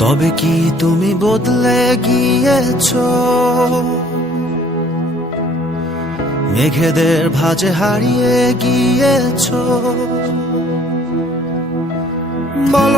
তবে কি তুমি বদলে গিয়েছো, মেঘেদের ভাঁজে হারিয়ে গিয়েছো? বলো